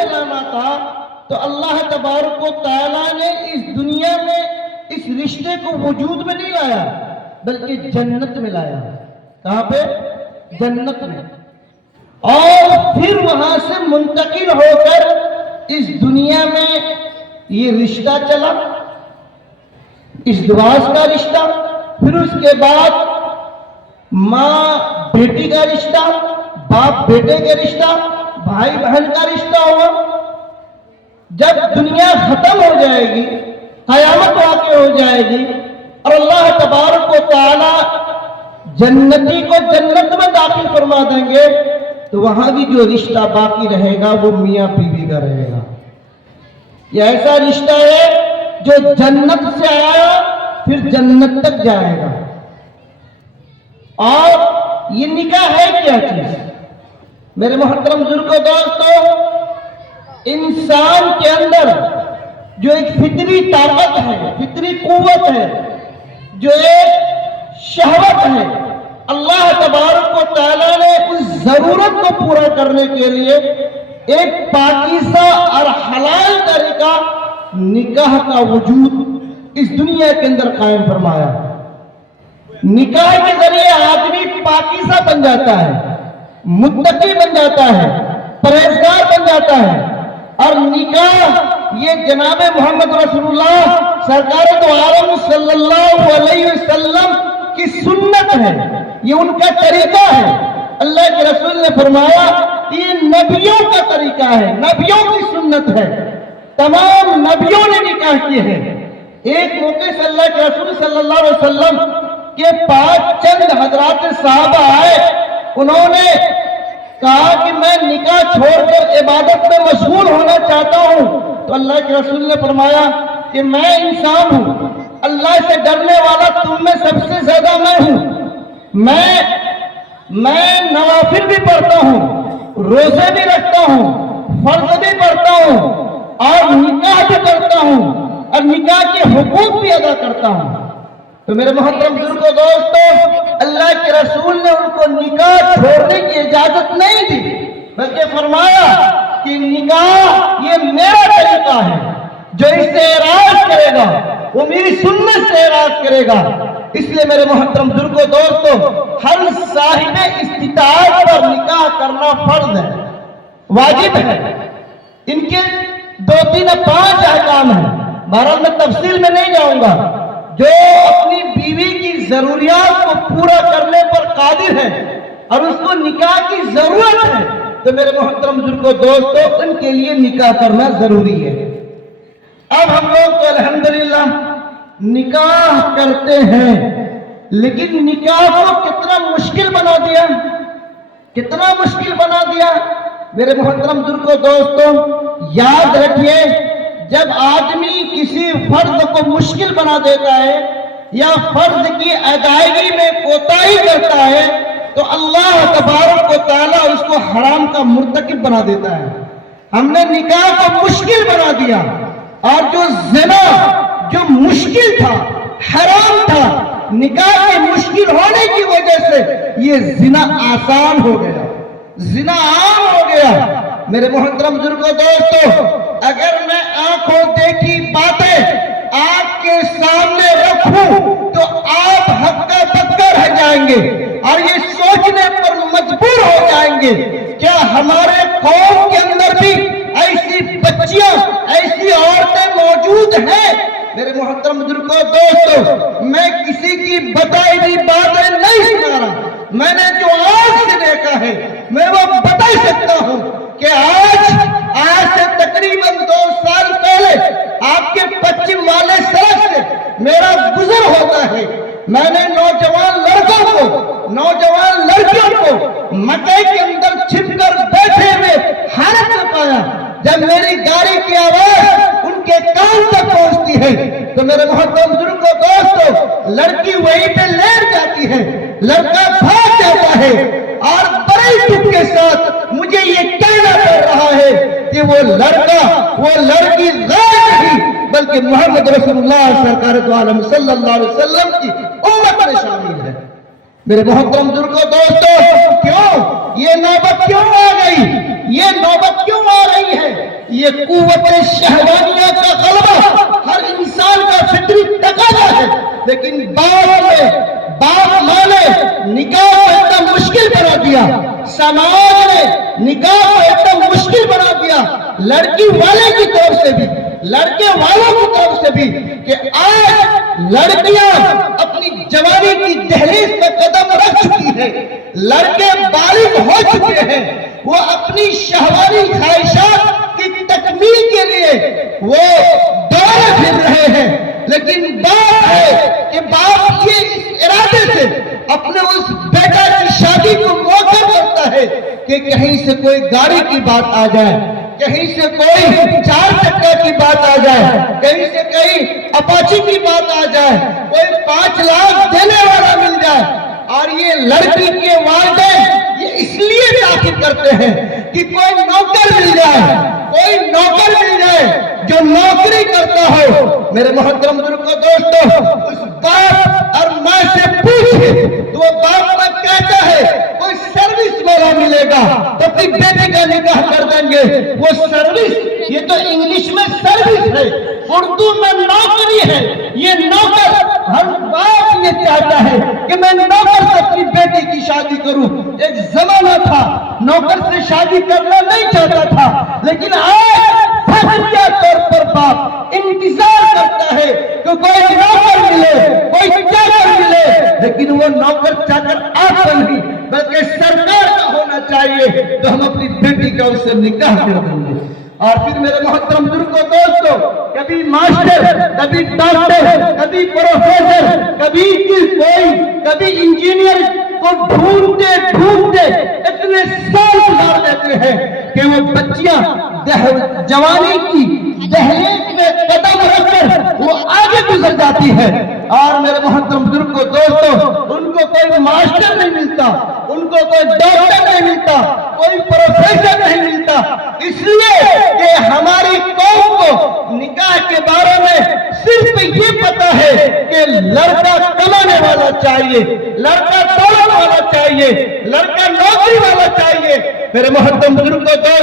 لانا تھا تو اللہ تبارک و تعالیٰ نے اس دنیا میں اس رشتے کو وجود میں نہیں لایا بلکہ جنت میں لایا. کہاں پہ؟ جنت میں. اور پھر وہاں سے منتقل ہو کر اس دنیا میں یہ رشتہ چلا، ازدواج کا رشتہ، پھر اس کے بعد ماں بیٹی کا رشتہ، باپ بیٹے کا رشتہ، بھائی بہن کا رشتہ ہوا. جب دنیا ختم ہو جائے گی، قیامت واقع ہو جائے گی اور اللہ تبارک و تعالی جنتی کو جنت میں داخل فرما دیں گے تو وہاں بھی جو رشتہ باقی رہے گا وہ میاں بیوی کا رہے گا. یہ ایسا رشتہ ہے جو جنت سے آیا پھر جنت تک جائے گا. اور یہ نکاح ہے کیا چیز؟ میرے محترم بزرگوں دوستو، انسان کے اندر جو ایک فطری طاقت ہے، فطری قوت ہے، جو ایک شہوت ہے، اللہ تبارک و تعالیٰ نے اس ضرورت کو پورا کرنے کے لیے ایک پاکیزہ اور حلال طریقہ نکاح کا وجود اس دنیا کے اندر قائم فرمایا. نکاح کے ذریعے آدمی پاکیزہ بن جاتا ہے، متقی بن جاتا ہے، پرہیزگار بن جاتا ہے. اور نکاح یہ جناب محمد رسول اللہ سرکار دو عالم صلی اللہ علیہ وسلم کی سنت ہے، یہ ان کا طریقہ ہے. اللہ کے رسول نے فرمایا یہ نبیوں کا طریقہ ہے، نبیوں کی سنت ہے، تمام نبیوں نے نکاح کیے ہیں. ایک موقع سے اللہ کے رسول صلی اللہ علیہ وسلم کے پاس چند حضرات صحابہ آئے. انہوں نے کہا کہ میں نکاح چھوڑ کر عبادت میں مشغول ہونا چاہتا ہوں. تو اللہ کے رسول نے فرمایا کہ میں انسان ہوں، اللہ سے ڈرنے والا تم میں سب سے زیادہ میں ہوں. میں نوافل بھی پڑھتا ہوں، روزے بھی رکھتا ہوں، فرض بھی پڑھتا ہوں اور نکاح بھی کرتا ہوں اور نکاح کے حقوق بھی ادا کرتا ہوں. تو میرے محترم بزرگوں دوستو، اللہ کے رسول نے ان کو نکاح چھوڑنے کی اجازت نہیں دی بلکہ فرمایا کہ نکاح یہ میرا طریقہ ہے، جو اس سے اعراض کرے گا وہ میری سنت سے اعراض کرے گا. اس لیے میرے محترم بزرگوں دوستو، ہر صاحب استطاعت پر نکاح کرنا فرض ہے، واجب ہے. ان کے 2-3-5 احکام ہیں، بہرحال میں تفصیل میں نہیں جاؤں گا. جو اپنی بیوی کی ضروریات کو پورا کرنے پر قادر ہے اور اس کو نکاح کی ضرورت ہے تو میرے محترم بزرگوں دوستو ان کے لیے نکاح کرنا ضروری ہے. اب ہم لوگ تو الحمدللہ نکاح کرتے ہیں، لیکن نکاح کو کتنا مشکل بنا دیا، کتنا مشکل بنا دیا. میرے محترم بزرگوں دوستو یاد رکھیے، جب آدمی کسی فرض کو مشکل بنا دیتا ہے یا فرض کی ادائیگی میں کوتاہی کرتا ہے تو اللہ تبارک و تعالیٰ اس کو حرام کا مرتکب بنا دیتا ہے. ہم نے نکاح کو مشکل بنا دیا اور جو زنا جو مشکل تھا، حرام تھا، نکاح کے مشکل ہونے کی وجہ سے یہ زنا آسان ہو گیا، زنا عام ہو گیا. میرے محترم بزرگوں دوستو، اگر میں آنکھوں دیکھی باتیں آپ کے سامنے رکھوں تو آپ ہکا بکا رہ جائیں گے اور یہ سوچنے پر مجبور ہو جائیں گے کیا ہمارے قوم کے اندر بھی ایسی بچیاں، ایسی عورتیں موجود ہیں. میرے محترم بزرگوں دوستو، میں کسی کی بتائی ہوئی باتیں نہیں سنا رہا، میں نے جو آنکھ سے دیکھا ہے میں وہ بتا سکتا ہوں کہ آج سے تقریباً 2 سال پہلے آپ کے پچھم والے سڑک سے میرا گزر ہوتا ہے. میں نے نوجوان لڑکوں کو، نوجوان لڑکیوں کو مکئی کے اندر چھپ کر بیٹھے ہوئے حالت میں پایا. جب میری گاڑی کی آواز ان کے کان تک پہنچتی ہے تو میرے محترم بزرگوں دوستو لڑکی وہیں پہ لیٹ جاتی ہے، لڑکا بھاگ جاتا ہے اور بڑے دکھ کے ساتھ مجھے یہ کہنا پڑ رہا ہے کہ وہ لڑکا، وہ لڑکی غیر نہیں بلکہ محمد رسول اللہ سرکار دو عالم صلی اللہ علیہ وسلم کی امت میں شامل ہے. میرے محترم بزرگوں دوستو، کیوں یہ نوبت کیوں آ گئی، یہ نوبت کیوں آ رہی ہے؟ یہ قوت شہوانیہ کا غلبہ ہر انسان کا فطری تقاضا ہے، لیکن باپ ماں نے نکاح کو اتنا مشکل بنا دیا، سماج نے نکاح کو اتنا مشکل بنا دیا، لڑکی والے کی طرف سے بھی لڑکے والوں کی طرف سے بھی، کہ آج لڑکیاں اپنی جوانی کی دہلیز پہ قدم رکھ چکی ہیں، لڑکے بالغ ہو چکے ہیں، وہ اپنی شہوانی خواہشات کی تکمیل کے لیے وہ دوڑے پھر رہے ہیں، لیکن بات ہے کہ باپ یہ اس ارادے سے اپنے اس بیٹا کی شادی کو موقع کرتا ہے کہ کہیں سے کوئی گاڑی کی بات آ جائے، کہیں سے کوئی 4 چکا کی بات آ جائے، کہیں سے کہیں اپاچی کی بات آ جائے، کوئی 5 لاکھ دینے والا مل جائے، اور یہ لڑکی کے والدین یہ اس لیے تاکید کرتے ہیں کہ کوئی نوکر مل جائے، کوئی نوکر مل جائے جو نوکری کرتا ہو۔ میرے محترم دوستو، اس باپ اور ماں سے پوچھے تو وہ باپ میں کہتا ہے کوئی سروس والا ملے گا تو اپنی بیٹی کا نکاح کر دیں گے۔ وہ سروس، یہ تو انگلش میں سروس ہے، اردو میں نوکری ہے۔ یہ نوکر، ہر باپ یہ چاہتا ہے کہ میں نوکر سے اپنی بیٹی کی شادی کروں۔ ایک زمانہ تھا نوکر سے شادی کرنا نہیں چاہتا تھا، لیکن آج فخریہ طور پر باپ انتظار کرتا ہے کہ کوئی نوکر ملے، کوئی چاکر ملے، لیکن وہ نوکر چاکر آپ کا نہیں بلکہ سرکار کا ہونا چاہیے، تو ہم اپنی بیٹی کا اس سے نکاح کر دیں گے۔ اور پھر میرے محترم دوستو، کبھی ماسٹر، کبھی ڈاکٹر، کبھی پروفیسر، کبھی انجینئر کو ڈھونڈتے اتنے سال گزار دیتے ہیں کہ وہ بچیاں جوانی کی دہلیز میں قدم رکھ کر وہ آگے گزر جاتی ہے۔ اور میرے محترم دوستو، ان کو کوئی ماسٹر نہیں ملتا، ان کو کوئی ڈاکٹر نہیں ملتا، کوئی پروفیسر نہیں ملتا، اس لیے کہ ہماری قوم کو نکاح کے بارے میں صرف یہ پتا ہے کہ لڑکا کمانے والا چاہیے، لڑکا دولت والا چاہیے، لڑکا نوکری والا چاہیے۔ میرے محترم دوستو،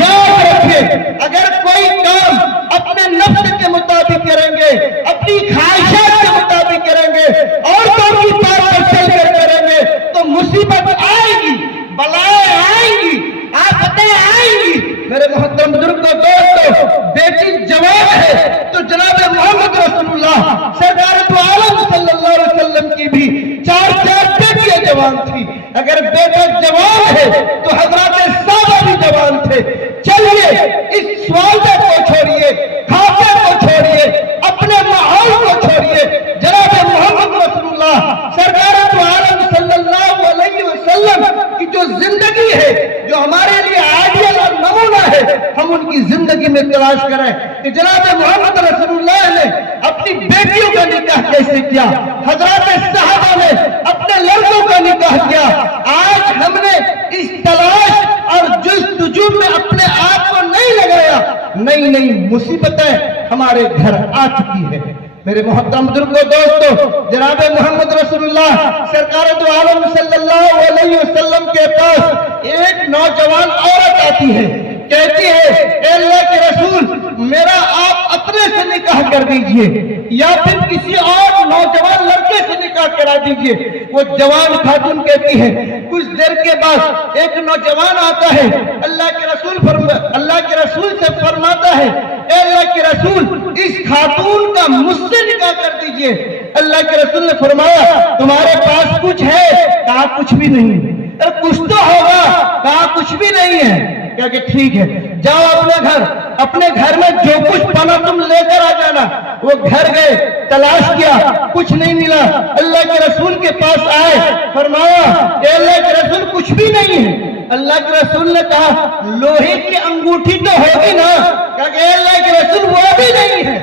یاد رکھیں، اگر کوئی کام اپنے نفس کے مطابق کریں گے، اپنی خواہشات کے مطابق کریں گے، عورتوں کی بات پر چل کر کریں گے، تو مصیبت آئے گی، بلائیں آئیں گی، آفتیں آئیں گی۔ میرے محترم دوستو، بیٹی جوان ہے تو جناب محمد رسول اللہ سرکار دو عالم صلی اللہ علیہ وسلم کی بھی 4 بیٹیاں جوان تھی۔ اگر بیٹا جوان ہے تو حضرات صحابہ بھی جوان تھے۔ چلیے اس سوالے کو چھوڑیے، کھاتے کو چھوڑیے، اپنے ماحول کو چھوڑیے، جناب محمد رسول اللہ سرکار دو عالم صلی اللہ علیہ وسلم کی جو زندگی ہے، جو ہمارے لیے آئیڈیل اور نمونہ ہے، ہم ان کی زندگی میں تلاش کریں کہ جناب محمد رسول اللہ نے اپنی بیٹیوں کا نکاح کیسے کیا، حضرات صحابہ نے اپنے لڑکوں کا نکاح کیا۔ آج ہم نے اس تلاش اور جستجو میں اپنے آپ کو نہیں لگایا، نئی مصیبتیں ہمارے گھر آ چکی ہے۔ میرے محترم دوستو، جناب محمد رسول اللہ سرکار دو عالم صلی اللہ علیہ وسلم کے پاس ایک نوجوان عورت آتی ہے، کہتی ہے اے اللہ کے رسول، میرا آپ اپنے سے نکاح کر دیجئے یا پھر کسی اور نوجوان لڑکے سے نکاح کرا دیجئے۔ وہ جوان خاتون کہتی ہے، کچھ دیر کے بعد ایک نوجوان آتا ہے، اللہ کے رسول سے فرماتا ہے اے اللہ کے رسول، اس خاتون کا مجھ سے نکاح کر دیجئے۔ اللہ کے رسول نے فرمایا تمہارے پاس کچھ ہے؟ کہا کچھ بھی نہیں۔ کچھ تو ہوگا؟ کہا کچھ بھی نہیں ہے۔ کہا کہ ٹھیک ہے، جاؤ اپنے گھر میں جو کچھ پانا تم لے کر آ جانا۔ وہ گھر گئے، تلاش کیا، کچھ نہیں ملا۔ اللہ کے رسول کے پاس آئے، فرمایا اے اللہ کے رسول کچھ بھی نہیں ہے۔ اللہ کے رسول نے کہا لوہے کی انگوٹھی تو ہوگی نا؟ کہا کہ اے اللہ کے رسول وہ بھی نہیں ہے۔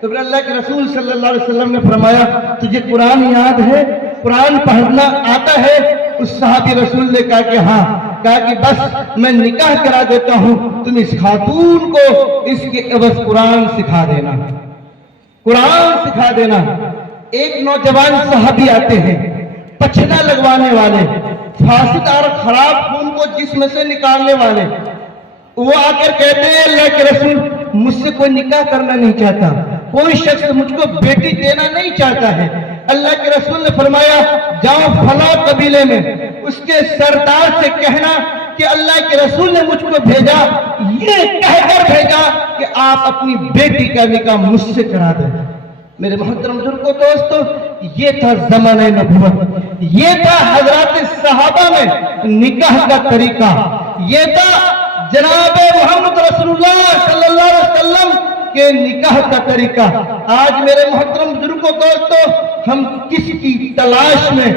تو پھر اللہ کے رسول صلی اللہ علیہ وسلم نے فرمایا تجھے قرآن یاد ہے، قرآن پڑھنا آتا ہے؟ اس صحابی رسول نے کہا کہ ہاں۔ کہا کہ بس میں نکاح کرا دیتا ہوں، تم اس خاتون کو اس کے عوض قرآن سکھا دینا، قرآن سکھا دینا۔ ایک نوجوان صحابی آتے ہیں، پچھنا لگوانے والے، فاسد اور خراب خون کو جسم سے نکالنے والے۔ وہ آ کر کہتے ہیں اللہ کے رسول مجھ سے کوئی نکاح کرنا نہیں چاہتا، کوئی شخص مجھ کو بیٹی دینا نہیں چاہتا ہے۔ اللہ کے رسول نے فرمایا جاؤ فلاں قبیلے میں اس کے سردار سے کہنا کہ اللہ کے رسول نے مجھ کو بھیجا، یہ کہہ کر بھیجا کہ آپ اپنی بیٹی کا نکاح مجھ سے کرا دیں۔ میرے محترم بزرگوں دوستو، یہ تھا زمانہ نبوت، یہ تھا حضرات صحابہ میں نکاح کا طریقہ، یہ تھا جناب محمد رسول اللہ صلی اللہ علیہ وسلم کے نکاح کا طریقہ۔ آج میرے محترم بزرگوں دوستو، ہم کس کی تلاش میں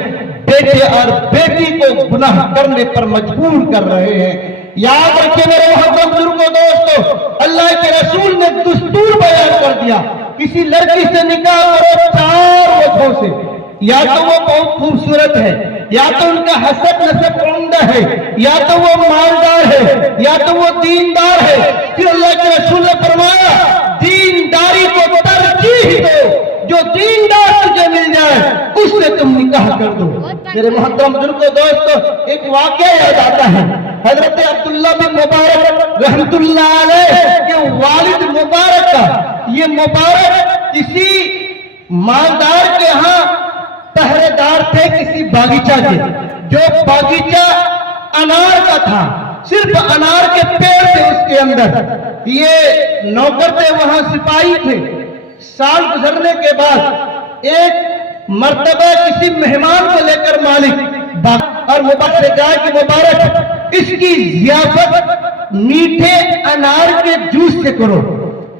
بیٹے اور بیٹی کو گناہ کرنے پر مجبور کر رہے ہیں؟ یاد رکھیں میرے محترم بزرگوں دوستو، اللہ کے رسول نے دستور بیان کر دیا، کسی لڑکی سے نکاح کرو 4 وجہوں سے، یا تو وہ بہت خوبصورت ہے، یا تو ان کا حسب نسب عمدہ ہے، یا تو وہ مالدار ہے، یا تو وہ دیندار ہے۔ پھر اللہ کے رسول نے فرمایا دینداری کو ترجیح دو، جو دیندار تجھے مل جائے اس سے تم نکاح کر دو۔ میرے محترم بزرگوں دوستو، ایک واقعہ یاد آتا ہے، حضرت عبداللہ بن مبارک رحمت اللہ علیہ کے والد مبارک کا، یہ مبارک کسی مالدار کے ہاں پہرے دار تھے کسی باغیچہ کے، جو باغیچہ انار کا تھا، صرف انار کے پیڑ تھے اس کے اندر، یہ نوکر تھے وہاں سپاہی تھے۔ سال گزرنے کے بعد ایک مرتبہ کسی مہمان کو لے کر مالک اور مبارک سے کہا کہ مبارک اس کی ضیافت میٹھے انار کے جوس سے کرو۔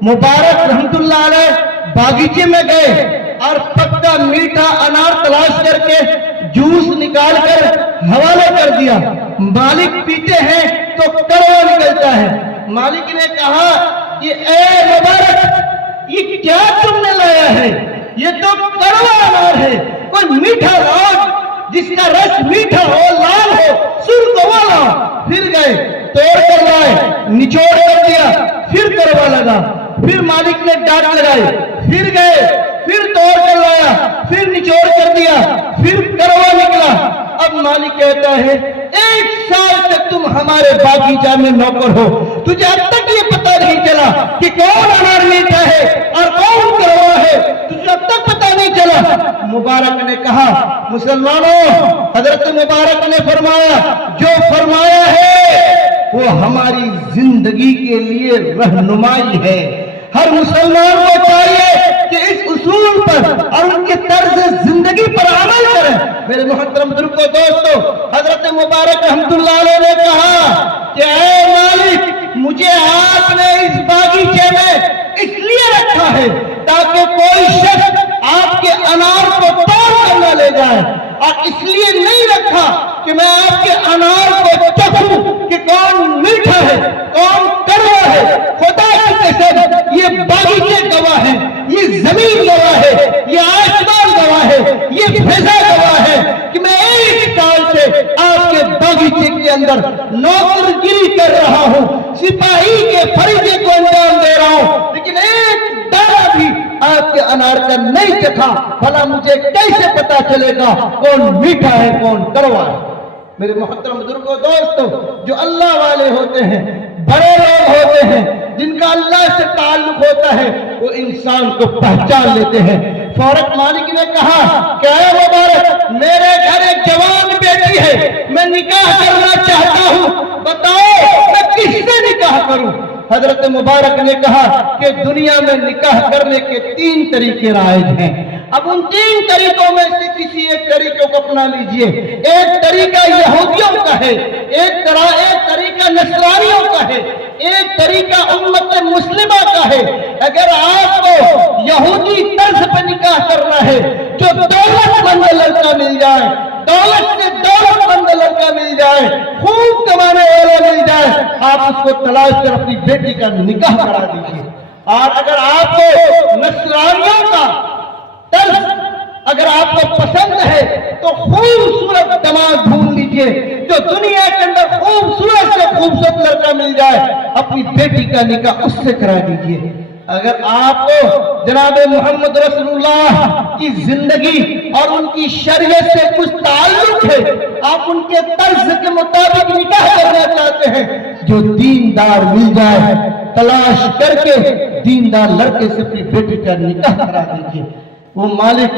مبارک رحمت اللہ علیہ باغیچے میں گئے اور پکا میٹھا انار تلاش کر کے جوس نکال کر حوالے کر دیا۔ مالک پیتے ہیں تو کڑوا نکلتا ہے۔ مالک نے کہا کہ اے مبارک یہ کیا تم نے لایا ہے؟ یہ تو کڑوا انار ہے، کوئی میٹھا لاؤ جس کا رس میٹھا ہو، لال ہو، سرخ ہو والا۔ پھر گئے توڑ کر لائے، نچوڑ کر دیا، پھر کڑوا لگا۔ پھر مالک نے ڈانٹ لگائی، پھر گئے، پھر توڑ کر لایا، پھر نچوڑ کر دیا، پھر کڑوا نکلا۔ اب مالک کہتا ہے 1 سال تک تم ہمارے باغیچہ میں نوکر ہو، تجھے اب تک یہ پتہ نہیں چلا کہ کون انار میٹھا ہے اور کون کڑوا ہے، تجھے اب تک پتہ نہیں چلا۔ مبارک نے کہا مسلمانوں، حضرت مبارک نے فرمایا جو فرمایا ہے وہ ہماری زندگی کے لیے رہنمائی ہے۔ ہر مسلمان کو چاہیے کہ اس اصول پر اور ان کے طرز زندگی پر عمل کرے۔ میرے محترم بزرگوں دوستو، حضرت مبارک رحمت اللہ علیہ نے کہا کہ اے مالک مجھے آپ نے اس باغیچے میں اس لیے رکھا ہے تاکہ کوئی شخص آپ کے انار کو توڑ کر نہ لے جائے، اور اس لیے نہیں رکھا کہ میں آپ کے انار کو چکھوں کہ کون میٹھا ہے کون کڑوا ہے۔ خدا کی قسم یہ باغیچے گواہ ہے، یہ زمین گواہ ہے، یہ آسمان گواہ ہے، یہ فضا گواہ ہے کہ میں 1 سال سے آپ کے باغیچے کے اندر نوکر گیری کر رہا ہوں، سپاہی کے فریضے کو انجام دے رہا ہوں، لیکن ایک دانہ بھی آپ کے انار کا نہیں چکھا۔ بھلا مجھے کیسے پتا چلے گا کون میٹھا ہے کون کڑوا ہے؟ میرے محترم بزرگوں دوستو، جو اللہ والے ہوتے ہیں، بڑے لوگ ہوتے ہیں، جن کا اللہ سے تعلق ہوتا ہے، وہ انسان کو پہچان لیتے ہیں۔ فورت مالک نے کہا کہ اے مبارک میرے گھر ایک جوان بیٹی ہے، میں نکاح کرنا چاہتا ہوں، بتاؤ میں کس سے نکاح کروں؟ حضرت مبارک نے کہا کہ دنیا میں نکاح کرنے کے 3 طریقے رائج ہیں، اب ان 3 طریقوں میں سے کسی ایک طریقے کو اپنا لیجئے۔ ایک طریقہ یہودیوں کا ہے، ایک طریقہ نصرانیوں کا ہے، ایک طریقہ امت مسلمہ کا ہے۔ اگر آپ کو یہودی طرز پہ نکاح کرنا ہے، جو دولت مند لڑکا مل جائے، دولت سے دولت مند لڑکا مل جائے، خوب کمانے والا مل جائے، آپ اس کو تلاش کر اپنی بیٹی کا نکاح کرا دیجیے۔ اور اگر آپ کو نصرانیوں کا طرز اگر آپ کو پسند ہے تو خوبصورت دماغ ڈھونڈ لیجئے، جو دنیا کے اندر خوبصورت سے خوبصورت لڑکا مل جائے، اپنی بیٹی کا نکاح اس سے کرا دیجئے۔ اگر آپ کو جناب محمد رسول اللہ کی زندگی اور ان کی شریعت سے کچھ تعلق ہے، آپ ان کے طرز کے مطابق نکاح کرنا چاہتے ہیں، جو دیندار مل جائے تلاش کر کے دیندار لڑکے سے اپنی بیٹی کا نکاح کرا دیجیے۔ وہ مالک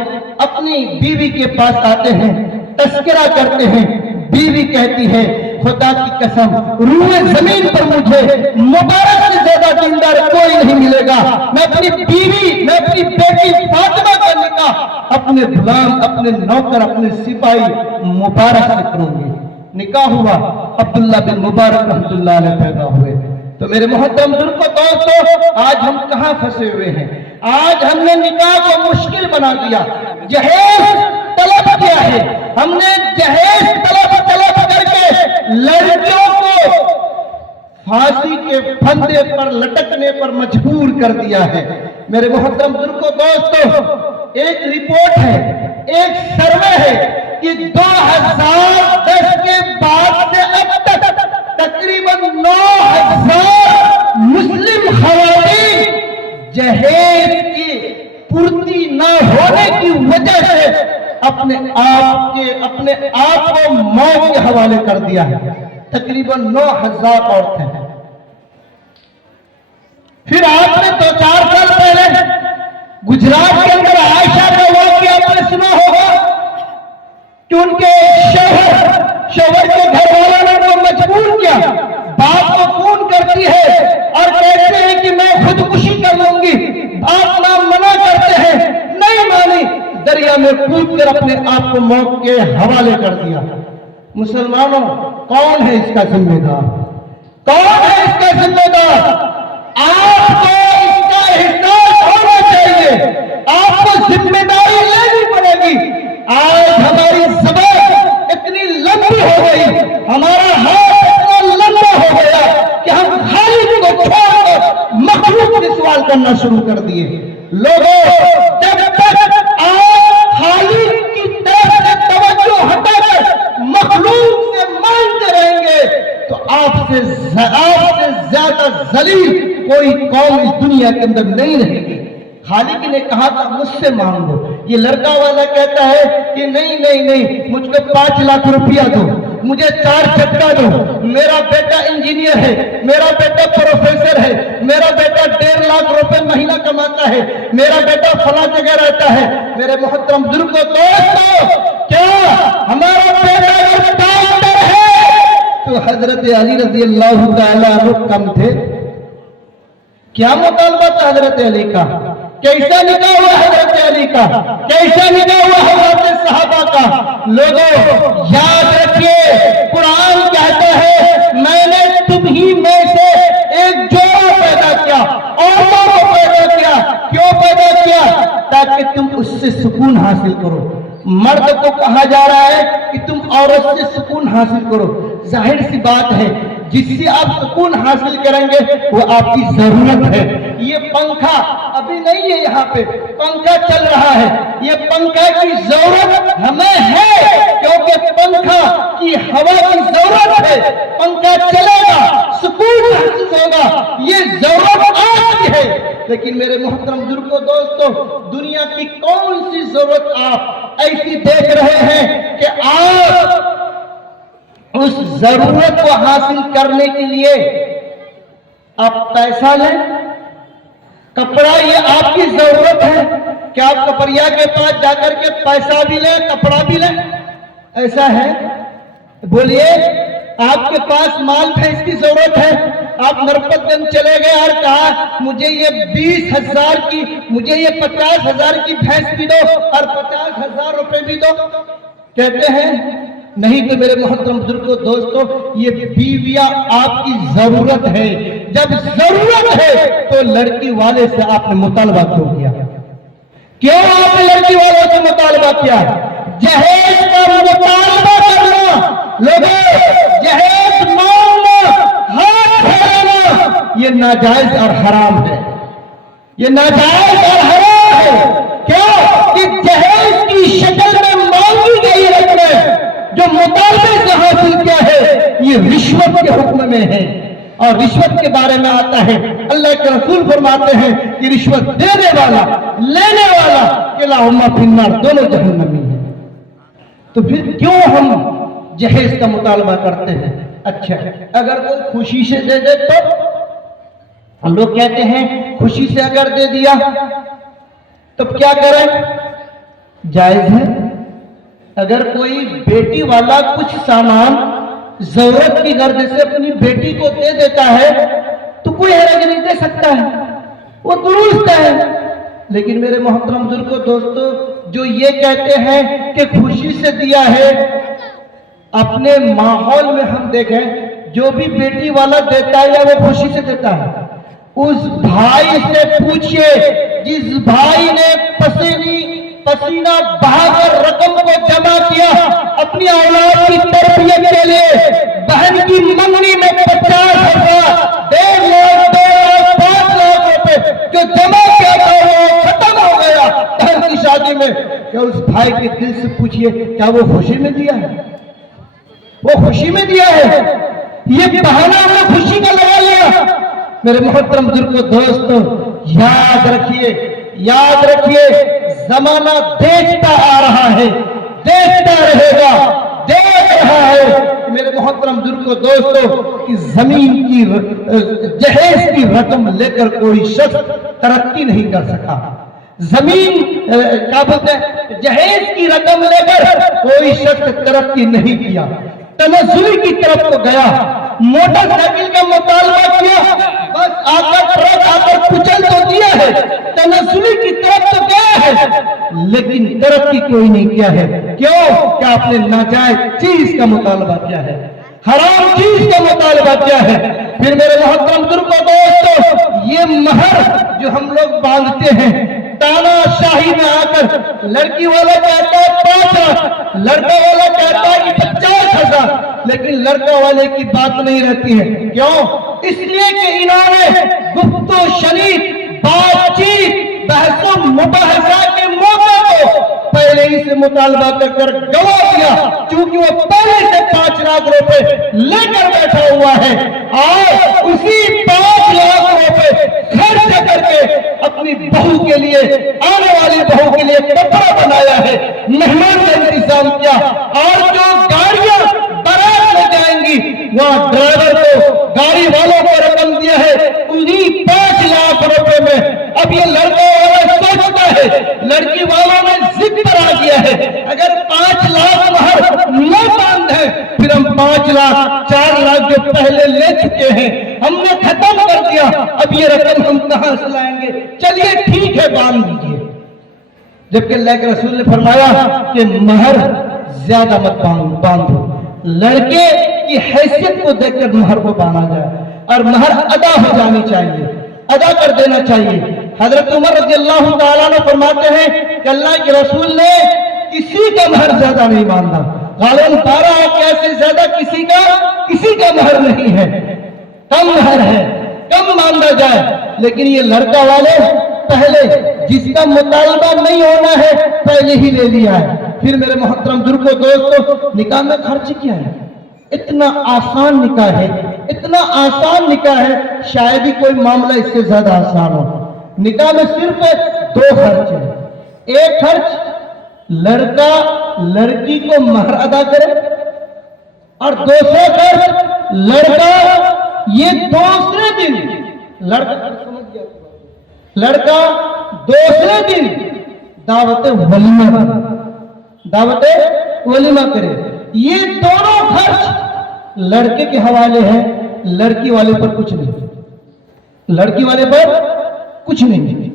اپنی بیوی کے پاس آتے ہیں، تذکرہ کرتے ہیں، بیوی کہتی ہے خدا کی قسم روئے زمین پر مجھے مبارک سے زیادہ دیندار کوئی نہیں ملے گا، میں اپنی بیوی، میں اپنی بیٹی فاطمہ کا نکاح اپنے غلام، اپنے نوکر، اپنے سپاہی مبارک سے کروں گی۔ نکاح ہوا، عبداللہ بن مبارک رحمۃ اللہ علیہ پیدا ہوئے۔ تو میرے محترم دوستو، آج ہم کہاں پھنسے ہوئے ہیں؟ آج ہم نے نکاح کو مشکل بنا دیا، جہیز طلب کیا ہے، ہم نے جہیز طلب کر کے لڑکیوں کو پھانسی کے پھندے پر لٹکنے پر مجبور کر دیا ہے۔ میرے محترم دوستو، ایک رپورٹ ہے، ایک سروے ہے کہ 2010 کے بعد سے اب تک تقریباً 9000 مسلم خواتین جہیز کی پورتی نہ ہونے کی وجہ سے اپنے آپ کو موت کے حوالے کر دیا ہے۔ تقریباً 9000 عورتیں ہیں۔ پھر آپ نے 2-4 سال پہلے گجرات کے اندر عائشہ کا واقعہ آپ نے سنا ہوگا کہ ان کے شوہر کے گھر والوں نے وہ مجبور کیا، باپ کو فون کرتی ہے اور کہتے ہیں کہ میں خودکشی کر لوں گی، باپ نہ منع کرتے ہیں، نہیں مانی، دریا میں کود کر اپنے آپ کو موت کے حوالے کر دیا۔ مسلمانوں، کون ہے اس کا ذمہ دار؟ کون ہے اس کا ذمہ دار؟ آپ کو اس کا احساس ہونا چاہیے، آپ کو ذمہ داری لینی پڑے گی۔ آج ہماری زبان اتنی لمبی ہو گئی، ہمارا ہاتھ اتنا لمبا ہو گیا کہ ہم خالق کو چھوڑ کر مخلوق سے سوال کرنا شروع کر دیے۔ لوگوں، جب تک آپ خالق کی طرف سے توجہ ہٹا کر مخلوق سے مانتے رہیں گے تو آپ سے زیادہ ذلیل کوئی قوم اس دنیا کے اندر نہیں رہے گی۔ خالق نے کہا تھا مجھ سے مانگو، یہ لڑکا والا کہتا ہے کہ نہیں، مجھ کو 5 لاکھ روپیہ دو، مجھے 4 چکا دو، میرا بیٹا انجینئر ہے، میرا بیٹا پروفیسر ہے، میرا بیٹا 1.5 لاکھ روپے مہینہ کماتا ہے، میرا بیٹا فلاں جگہ رہتا ہے۔ میرے محترم بزرگوں، دوستو، کیا ہمارا بیٹا اگر ڈاکٹر ہے تو حضرت علی رضی اللہ تعالیٰ عنہ کم تھے؟ کیا مطالبہ تھا حضرت علی کا؟ کیسا نکاح ہوا حضرت علی کا؟ کیسا نکاح ہوا حضرت صحابہ کا؟ لوگوں یاد رکھیے، قرآن کہتا ہے میں نے تمہیں میں سے ایک جوڑا پیدا کیا، عورتوں کو پیدا کیا۔ کیوں پیدا کیا؟ تاکہ تم اس سے سکون حاصل کرو۔ مرد کو کہا جا رہا ہے کہ تم عورت سے سکون حاصل کرو۔ ظاہر سی بات ہے، جس سے آپ سکون حاصل کریں گے وہ آپ کی ضرورت ہے۔ یہ پنکھا ابھی نہیں ہے، یہاں پہ پنکھا چل رہا ہے، یہ پنکھا کی ضرورت ہمیں ہے کیونکہ پنکھا کی ہوا کی ضرورت ہے۔ پنکھا چلے گا، سکون محسوس ہوگا، یہ ضرورت آپ کی ہے۔ لیکن میرے محترم بزرگوں، دوستو، دنیا کی کون سی ضرورت آپ ایسی دیکھ رہے ہیں کہ آپ اس ضرورت کو حاصل کرنے کے لیے آپ پیسہ لیں، کپڑا یہ آپ کی ضرورت ہے؟ کیا آپ کپڑیا کے پاس جا کر کے پیسہ بھی لیں، کپڑا بھی لیں؟ ایسا ہے؟ بولیے، آپ کے پاس مال بھینس کی ضرورت ہے، آپ نرپت گنج چلے گئے اور کہا مجھے یہ 20,000 کی، مجھے یہ 50,000 کی بھینس بھی دو اور 50,000 روپے بھی دو، کہتے ہیں نہیں؟ تو میرے محترم بزرگوں، دوستو، یہ بیویاں آپ کی ضرورت ہے۔ جب ضرورت ہے تو لڑکی والے سے آپ نے مطالبہ کیوں کیا؟ کیوں آپ نے لڑکی والوں سے مطالبہ کیا؟ جہیز کا مطالبہ کرنا، لوگوں، جہیز مانگنا، ہاتھ پھیلانا، یہ ناجائز اور حرام ہے۔ یہ ناجائز اور حرام ہے۔ کیوں کہ جہیز کی شکل میں مانگی گئی رقم جو مطالبے سے حاصل کیا ہے، یہ رشوت کے حکم میں ہے۔ اور رشوت کے بارے میں آتا ہے، اللہ کے رسول فرماتے ہیں کہ رشوت دینے والا لینے والا کلاہما فی النار، دونوں جہنمی ہیں۔ تو پھر کیوں ہم جہیز کا مطالبہ کرتے ہیں؟ اچھا، اگر کوئی خوشی سے دے دے تو ہم لوگ کہتے ہیں خوشی سے اگر دے دیا تو کیا کریں؟ جائز ہے۔ اگر کوئی بیٹی والا کچھ سامان ضرورت کی غرض سے اپنی بیٹی کو دے دیتا ہے تو کوئی حرج نہیں، دے سکتا ہے، وہ درست ہے۔ لیکن میرے محترم بزرگوں دوستو، جو یہ کہتے ہیں کہ خوشی سے دیا ہے، اپنے ماحول میں ہم دیکھیں جو بھی بیٹی والا دیتا ہے یا وہ خوشی سے دیتا ہے، اس بھائی سے پوچھئے جس بھائی نے پسینہ بہا کر رقم کو جمع کیا اپنی اولاد کی تربیت کے لیے، بہن کی منگنی میں 50,000، 1.5 لاکھ، 5 لاکھ روپے جو جمع کیا تھا وہ ختم ہو گیا بہن کی شادی میں، کیا اس بھائی کے دل سے پوچھئے کیا وہ خوشی میں دیا ہے؟ وہ خوشی میں دیا ہے؟ یہ بہانہ ہم نے خوشی کا لگا لیا۔ میرے محترم بزرگوں دوستو، یاد رکھیے زمانہ دیکھتا آ رہا ہے، دیکھتا رہے گا، دیکھ رہا ہے میرے محترم بزرگوں دوستو کہ زمین کی جہیز کی رقم لے کر کوئی شخص ترقی نہیں کر سکا، زمین کیا بولتے ہیں جہیز کی رقم لے کر کوئی شخص ترقی نہیں کیا، تنزلی کی طرف تو گیا، موٹر سائیکل کا مطالبہ کیا، بس آ کر کچل تو دیا ہے، تنزلی کی طرف تو گیا ہے، لیکن ترقی کوئی نہیں کیا ہے۔ کیوں؟ کہ آپ نے ناجائز چیز کا مطالبہ کیا ہے، حرام چیز کا مطالبہ کیا ہے۔ پھر میرے محترم بزرگوں دوستو، یہ مہر جو ہم لوگ باندھتے ہیں، تانا شاہی میں آ کر لڑکی والا کہتا ہے 5 لاکھ، لڑکا والا کہتا ہے 50,000، لیکن لڑکا والے کی بات نہیں رہتی ہے۔ کیوں؟ اس لیے کہ انہوں نے گفت و شنید، بات چیت، بحث و مباحثہ کے موقع کو پہلے ہی سے مطالبہ کر گوا دیا، چونکہ وہ پہلے سے 5 لاکھ روپے لے کر بیٹھا ہوا ہے، اور اسی 5 لاکھ روپے خرچ کر کے اپنی بہو کے لیے، آنے والی بہو کے لیے کپڑا بنایا ہے، مہمان کا انتظام کیا، اور جو گاڑیاں بارات لے جائیں گی وہاں ڈرائیور کو، گاڑی والوں کو رقم دیا ہے انہی 5 لاکھ روپے میں۔ اب یہ لڑکا والا سوچتا ہے، لڑکی والوں میں ضد پر آ گیا ہے، اگر 5 لاکھ مہر نہ باندھ ہے پھر ہم 5 لاکھ 4 لاکھ جو پہلے لے چکے ہیں ہم نے ختم کر دیا، اب یہ رقم ہم کہاں سے لائیں گے؟ چلیے ٹھیک ہے باندھ دیجیے۔ جبکہ اللہ کے رسول نے فرمایا کہ مہر زیادہ مت باندھو، لڑکے کی حیثیت کو دیکھ کر مہر کو باندھا جائے، اور مہر ادا ہو جانی چاہیے، ادا کر دینا چاہیے۔ حضرت عمر رضی اللہ تعالیٰ نے فرماتے ہیں کہ اللہ کے رسول نے کسی کا مہر زیادہ نہیں باندھا، غالباً 12 سے زیادہ کسی کا مہر نہیں ہے، کم مہر ہے، کم باندھا جائے۔ لیکن یہ لڑکا والے پہلے جس کا مطالبہ نہیں ہونا ہے پہلے ہی لے لیا ہے۔ پھر میرے محترم بزرگوں دوستو، نکاح میں خرچ کیا ہے؟ اتنا آسان نکاح ہے، اتنا آسان نکاح ہے، شاید ہی کوئی معاملہ اس سے زیادہ آسان ہو۔ نکاح میں صرف 2 خرچ ہیں، ایک خرچ لڑکا لڑکی کو مہر ادا کرے، اور دوسرا خرچ لڑکا یہ دوسرے دن لڑکا دوسرے دن دعوت ولیمہ کرے۔ یہ دونوں خرچ لڑکے کے حوالے ہیں، لڑکی والے پر کچھ نہیں، لڑکی والے پر کچھ نہیں،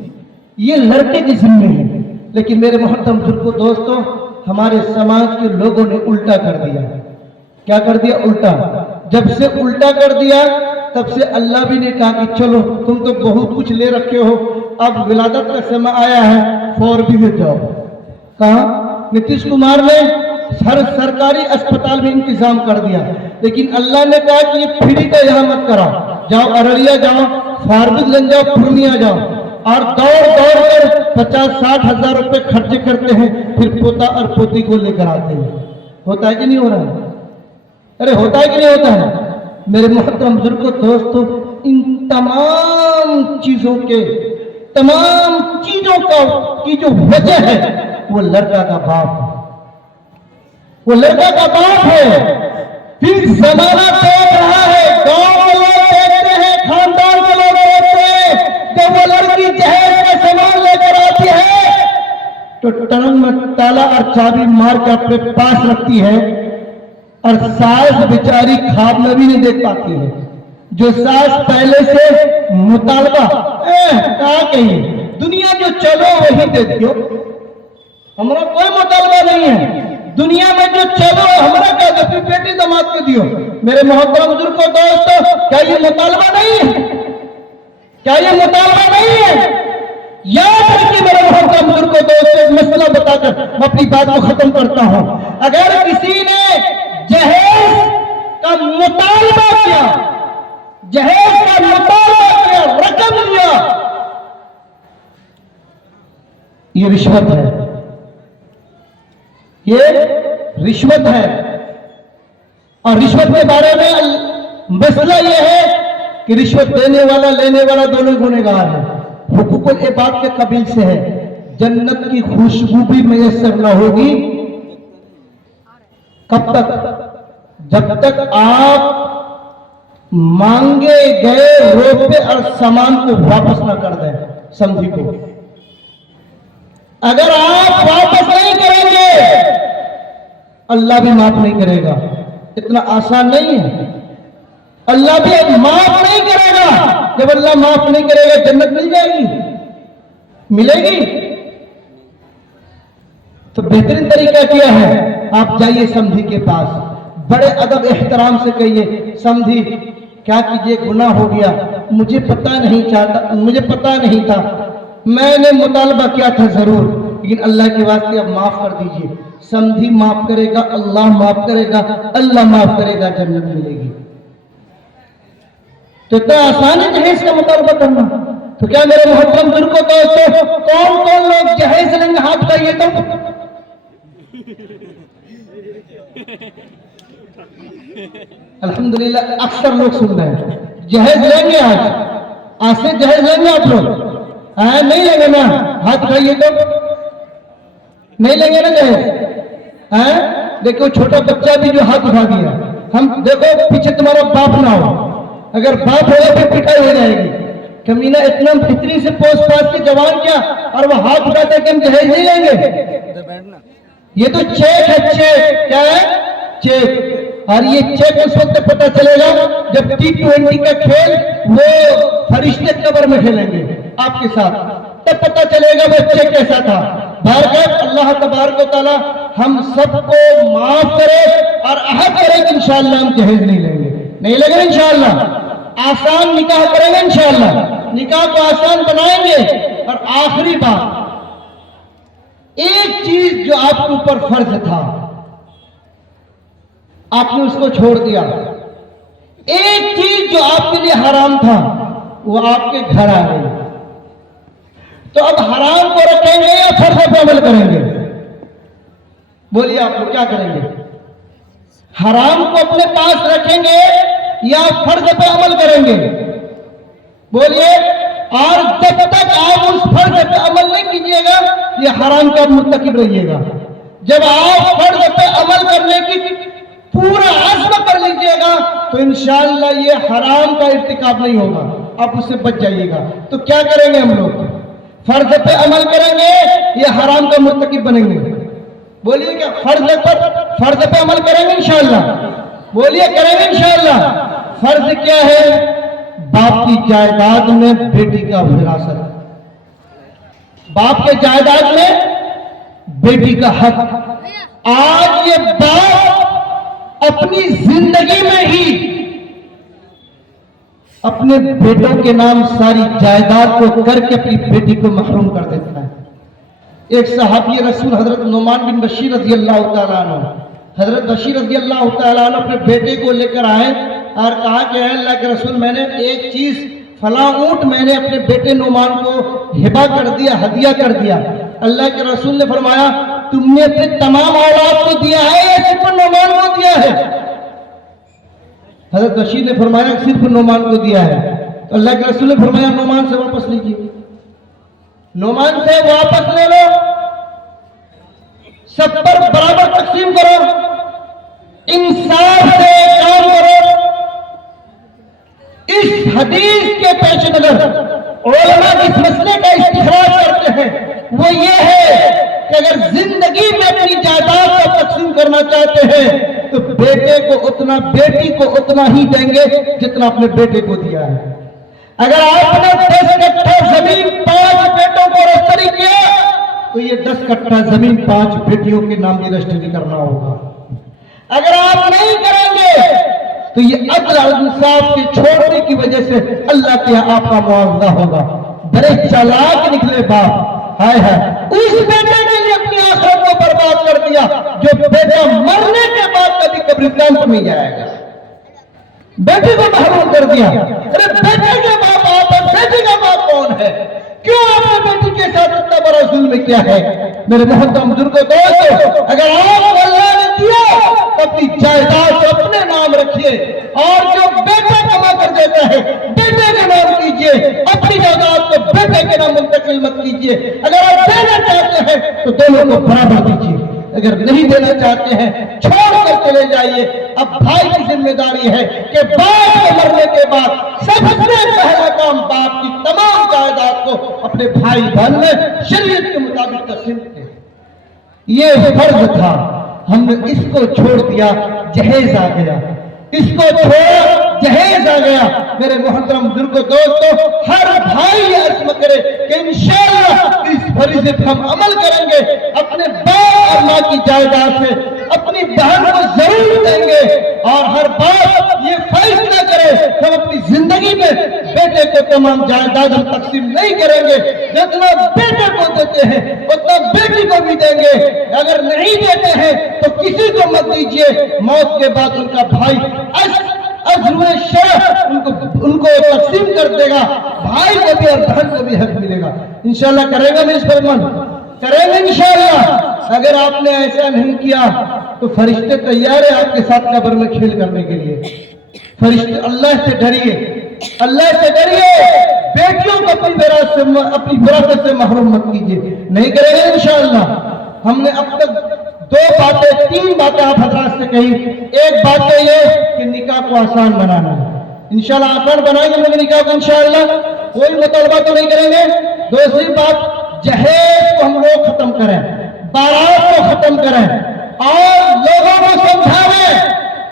یہ لڑکے کی ذمہ ہے۔ لیکن میرے محترم بزرگوں دوستوں، ہمارے سماج کے لوگوں نے الٹا کر دیا۔ کیا کر دیا؟ الٹا۔ جب سے الٹا کر دیا تب سے اللہ بھی نے کہا کہ چلو تم تو بہت کچھ لے رکھے ہو، اب ولادت کا سمے آیا ہے، فور بھی لے جاؤ۔ کہاں؟ نتیش کمار نے ہر سرکاری اسپتال میں انتظام کر دیا، لیکن اللہ نے کہا کہ یہ فری کا یہاں مت کرا، جاؤ ارڑیا جاؤ، فاربد گنج جاؤ، پورنیا جاؤ، اور دوڑ کر 50-60 ہزار روپے خرچ کرتے ہیں، پھر پوتا اور پوتی کو لے کر آتے ہیں۔ ہوتا ہے کہ نہیں ہو رہا ہے؟ ارے ہوتا ہے کہ نہیں ہوتا ہے؟ میرے محترم بزرگوں دوستوں، ان تمام چیزوں کی جو وجہ ہے وہ لڑکا کا باپ ہے، وہ لڑکا کا باپ ہے۔ پھر زمانہ دیکھ رہا ہے، گاؤں کے لوگ دیکھتے ہیں، خاندان کے لوگ دیکھتے ہیں، جب وہ لڑکی جہیز کا سامان لے کر آتی ہے تو ٹرنک میں تالا اور چابی مار کے اپنے پاس رکھتی ہے، اور ساس بیچاری خواب میں بھی نہیں دیکھ پاتی ہے۔ جو ساس پہلے سے مطالبہ کہا کہیں دنیا جو چلو وہی دیکھو، ہمارا کوئی مطالبہ نہیں ہے، دنیا میں جو چلو ہمارا کیا دیکھو، بیٹی داماد کے دیو۔ میرے محترم بزرگوں دوستوں، کیا یہ مطالبہ نہیں ہے؟ کیا یہ مطالبہ نہیں ہے؟ یاد رکھیے میرے محترم بزرگوں دوستوں، ایک مسئلہ بتا کر میں اپنی بات کو ختم کرتا ہوں۔ اگر کسی نے جہیز کا مطالبہ کیا، جہیز کا مطالبہ کیا، رقم لیا، یہ رشوت ہے، یہ رشوت ہے۔ اور رشوت کے بارے میں مسئلہ یہ ہے کہ رشوت دینے والا لینے والا دونوں گنہگار ہیں، حقوق العباد کے قبیل سے ہے۔ جنت کی خوشبو بھی میسر نہ ہوگی کب تک؟ جب تک آپ مانگے گئے روپے اور سامان کو واپس نہ کر دیں۔ سمجھی کو، اگر آپ واپس نہیں کریں گے اللہ بھی معاف نہیں کرے گا۔ اتنا آسان نہیں ہے، اللہ بھی معاف نہیں کرے گا۔ جب اللہ معاف نہیں کرے گا جنت مل جائے گی؟ ملے گی؟ تو بہترین طریقہ کیا ہے؟ آپ جائیے سمدھی کے پاس، بڑے ادب احترام سے کہیے، سمدھی کیا کیجئے، گناہ ہو گیا، مجھے پتا نہیں تھا، میں نے مطالبہ کیا تھا ضرور، لیکن اللہ کے واسطے اب معاف کر دیجئے۔ سمدھی معاف کرے گا، اللہ معاف کرے گا، اللہ معاف کرے گا، جنت ملے گی۔ تو اتنا آسان ہے جہیز کا مطالبہ کرنا؟ تو کیا میرے محترم بزرگوں دوستوں، کون لوگ جہیز لیں گے؟ ہاتھ اٹھائیے تو۔ الحمدللہ اکثر لوگ سن رہے ہیں۔ جہیز لیں گے؟ آج سے جہیز لیں گے آپ لوگ؟ نہیں لیں گے نا؟ ہاتھ اٹھائیے تو۔ نہیں لیں گے نا جہیز؟ دیکھو چھوٹا بچہ بھی جو ہاتھ اٹھا دیا، ہم دیکھو پیچھے تمہارا باپ نہ ہو، اگر باپ ہوگا پھر پٹائی ہو جائے گی۔ کمینہ اتنا فطری سے پوس پاس کے جوان کیا، اور وہ ہاتھ اٹھاتے کہ ہم جہیز نہیں لیں گے۔ یہ تو چیک ہے، چیک کیا ہے؟ چیک۔ اور یہ چیک اس وقت پتہ چلے گا جب T20 کا کھیل وہ فرشتے قبر میں کھیلیں گے آپ کے ساتھ، تب پتہ چلے گا وہ چیک کیسا تھا۔ بہرکیف اللہ تبارک و تعالی ہم سب کو معاف کرے اور عہد کرے کہ انشاءاللہ ہم جہیز نہیں لیں گے، نہیں لیں گے انشاءاللہ۔ آسان نکاح کریں گے انشاءاللہ، نکاح کو آسان بنائیں گے۔ اور آخری بات، ایک چیز جو آپ کے اوپر فرض تھا آپ نے اس کو چھوڑ دیا، ایک چیز جو آپ کے لیے حرام تھا وہ آپ کے گھر آ گئی، تو اب حرام کو رکھیں گے یا فرض پہ عمل کریں گے؟ بولیے آپ لوگ کیا کریں گے؟ حرام کو اپنے پاس رکھیں گے یا فرض پہ عمل کریں گے؟ بولیے۔ اور جب تک آپ اس فرض پہ عمل نہیں کیجیے گا یہ حرام کا مرتکب رہیے گا۔ جب آپ فرض پہ عمل کرنے کی پورا عزم کر لیجیے گا تو انشاءاللہ یہ حرام کا ارتکاب نہیں ہوگا، آپ اس سے بچ جائیے گا۔ تو کیا کریں گے ہم لوگ؟ فرض پہ عمل کریں گے یا حرام کا مرتکب بنیں گے؟ بولیے کیا فرض پہ عمل کریں گے انشاءاللہ؟ بولیے کریں گے انشاءاللہ۔ فرض کیا ہے؟ باپ کی جائیداد میں بیٹی کا وراثت، باپ کے جائیداد میں بیٹی کا حق۔ آج یہ باپ اپنی زندگی میں ہی اپنے بیٹوں کے نام ساری جائیداد کو کر کے اپنی بیٹی کو محروم کر دیتا ہے۔ ایک صحابی رسول حضرت نعمان بن بشیر رضی اللہ تعالیٰ عنہ، حضرت بشیر رضی اللہ تعالیٰ عنہ اپنے بیٹے کو لے کر آئے اور کہا کہ اے اللہ کے رسول، میں نے ایک چیز فلاں اونٹ میں نے اپنے بیٹے نعمان کو ہبہ کر دیا، ہدیہ کر دیا۔ اللہ کے رسول نے فرمایا تم نے اپنے تمام اولاد کو دیا ہے یا صرف نعمان کو دیا ہے؟ حضرت رشید نے فرمایا کہ صرف نعمان کو دیا ہے، تو اللہ کے رسول نے فرمایا نعمان سے واپس لیجیے، نعمان سے واپس لے لو، سب پر برابر تقسیم کرو، انصاف سے کام کرو۔ اس حدیث کے پیش نظر علماء اس مسئلے کا استخراج کرتے ہیں، وہ یہ ہے کہ اگر زندگی میں اپنی جائیداد کو تقسیم کرنا چاہتے ہیں تو بیٹے کو اتنا، بیٹی کو اتنا ہی دیں گے جتنا اپنے بیٹے کو دیا ہے۔ اگر آپ نے 10 کٹھا زمین 5 بیٹوں کو رجسٹری کیا تو یہ 10 کٹھا زمین 5 بیٹیوں کے نام کی رجسٹری کرنا ہوگا۔ اگر آپ نہیں کریں گے تو یہ عدل اور انصاف کے چھوڑنے کی وجہ سے اللہ کے یہاں آپ کا معاوضہ ہوگا۔ بڑے چالاک نکلے باپ، ہائے ہائے، اس بیٹے کے لیے اپنی آخرت کو برباد کر دیا جو بیٹا مرنے کے بعد کبھی قبرستان کو نہیں جائے گا، بیٹے کو محروم کر دیا۔ ارے بیٹے کے باپ آپ اور بیٹے کا باپ کون ہے؟ کیوں آپ نے بیٹی کے ساتھ اتنا بڑا ظلم کیا ہے؟ میرے محترم بزرگوں دوستو، اگر آپ کو اللہ نے دیا تو اپنی جائیداد کو اپنے نام رکھیے، اور جو بیٹا کما کر دیتا ہے بیٹے کے نام کیجئے، اپنی جائیداد کو بیٹے کے نام منتقل مت کیجئے۔ اگر آپ دینا چاہتے ہیں تو دونوں کو برابر دیجئے، اگر نہیں دینا چاہتے ہیں چھوڑ کر چلے جائیے۔ اب بھائی کی ذمہ داری ہے کہ باپ کے مرنے کے بعد سب سے پہلا کام باپ کی تمام جائیداد کو اپنے بھائی بہن میں شریعت کے مطابق تقسیم کرے۔ یہ فرض تھا، ہم نے اس کو چھوڑ دیا، جہیز آ گیا، اس کو چھوڑا جہیز آ گیا۔ میرے محترم بزرگوں دوستو، ہر بھائی یہ عزم کرے کہ انشاءاللہ اس فریضے پر ہم عمل کریں گے، اپنے باپ اور ماں کی جائیداد سے اپنی بہن کو ضرور دیں گے، اور ہر باپ یہ فیصلہ کرے کہ ہم اپنی زندگی میں بیٹے کو تمام جائیداد ہم تقسیم نہیں کریں گے، جتنا بیٹے کو دیتے ہیں اتنا بیٹی کو بھی دیں گے۔ اگر نہیں دیتے ہیں تو کسی کو مت دیجیے، موت کے بعد ان کا بھائی ازروے شرح ان کو تقسیم کر دے گا، بھائی کو بھی اور بہن کو بھی حق ملے گا۔ انشاءاللہ کرے گا میرے اس پر من کریں گے انشاءاللہ۔ اگر آپ نے ایسا نہیں کیا تو فرشتے تیار ہیں آپ کے ساتھ قبر میں کھیل کرنے کے لیے۔ فرشتے، اللہ سے ڈریے، اللہ سے ڈریے، بیٹیوں کو اپنی وراثت سے محروم مت کیجیے۔ نہیں کریں گے انشاءاللہ۔ ہم نے اب تک 3 باتیں آپ حضرات سے کہی۔ ایک بات تو یہ کہ نکاح کو آسان بنانا ہے، انشاءاللہ آسان بنائیں گے ہم نکاح کو انشاءاللہ، کوئی مطالبہ تو نہیں کریں گے۔ دوسری بات، جہیز کو ہم لوگ ختم کریں، بارات کو ختم کریں، اور لوگوں کو سمجھائیں،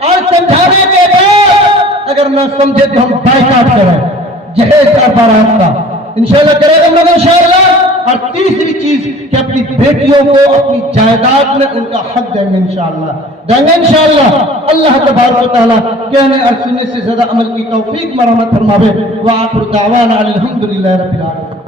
اور سمجھانے کے بعد اگر نہ سمجھے تو ہم بائیکاٹ کریں جہیز کا، بارات کا۔ انشاءاللہ کریں گے ہم لوگ انشاءاللہ۔ اور تیسری چیز کہ اپنی بیٹیوں کو اپنی جائیداد میں ان کا حق دیں گے انشاءاللہ، دیں گے انشاءاللہ۔ اللہ تبارک و تعالیٰ کہنے اور سننے سے زیادہ عمل کی توفیق مرحمت فرماوے۔ وآخر دعوانا الحمدللہ رب العالمین۔